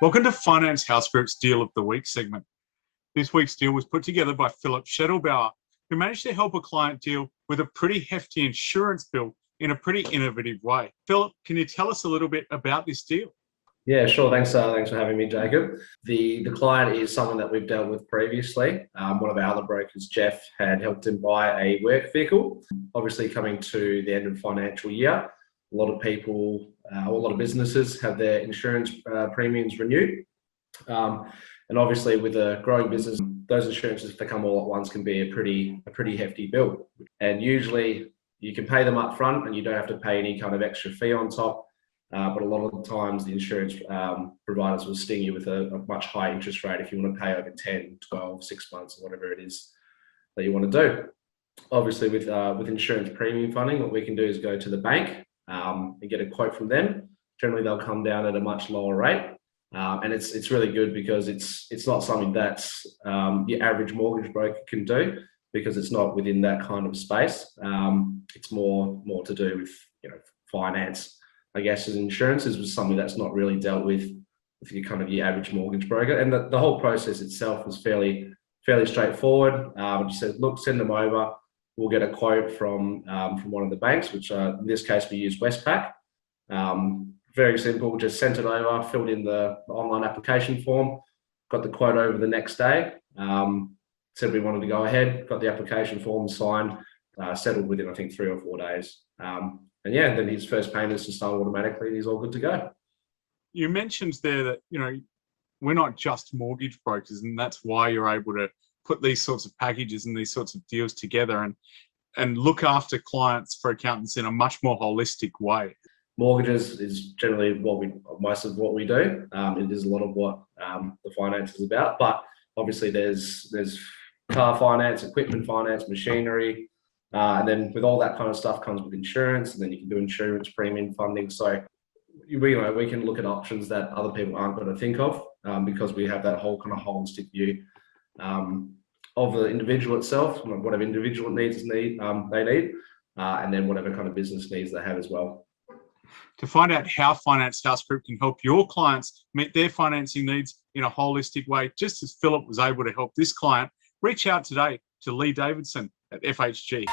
Welcome to Finance House Group's Deal of the Week segment. This week's deal was put together by Philip Schedlbauer, who managed to help a client deal with a pretty hefty insurance bill in a pretty innovative way. Philip, can you tell us a little bit about this deal? Yeah, sure. Thanks for having me, Jacob. The client is someone that we've dealt with previously. One of our other brokers, Jeff, had helped him buy a work vehicle. Obviously, coming to the end of the financial year, a lot of people, a lot of businesses have their insurance premiums renewed. And obviously, with a growing business, those insurances, if they come all at once, can be a pretty hefty bill. And usually, you can pay them up front, and you don't have to pay any kind of extra fee on top. But a lot of the times, the insurance providers will sting you with a much higher interest rate if you want to pay over 10, 12, 6 months, or whatever it is that you want to do. Obviously, with insurance premium funding, what we can do is go to the bank and get a quote from them. Generally, they'll come down at a much lower rate. And it's really good because it's not something that's your average mortgage broker can do, because it's not within that kind of space. It's more to do with finance, I guess, as insurances was something that's not really dealt with your average mortgage broker. And the whole process itself was fairly straightforward. Just said, look, send them over. We'll get a quote from one of the banks, which in this case we use Westpac. Very simple, just sent it over, filled in the online application form, got the quote over the next day, said we wanted to go ahead, got the application form signed, settled within, I think, 3 or 4 days. And yeah, then his first payments just start automatically and he's all good to go. You mentioned there that, we're not just mortgage brokers, and that's why you're able to put these sorts of packages and these sorts of deals together and look after clients for accountants in a much more holistic way. Mortgages is generally most of what we do. It is a lot of what the finance is about, but obviously there's car finance, equipment finance, machinery, and then with all that kind of stuff comes with insurance, and then you can do insurance premium funding. So we can look at options that other people aren't going to think of, because we have that whole kind of holistic view of the individual itself, whatever individual needs they need, and then whatever kind of business needs they have as well. To find out how Finance House Group can help your clients meet their financing needs in a holistic way, just as Philip was able to help this client, reach out today to Lee Davidson at FHG.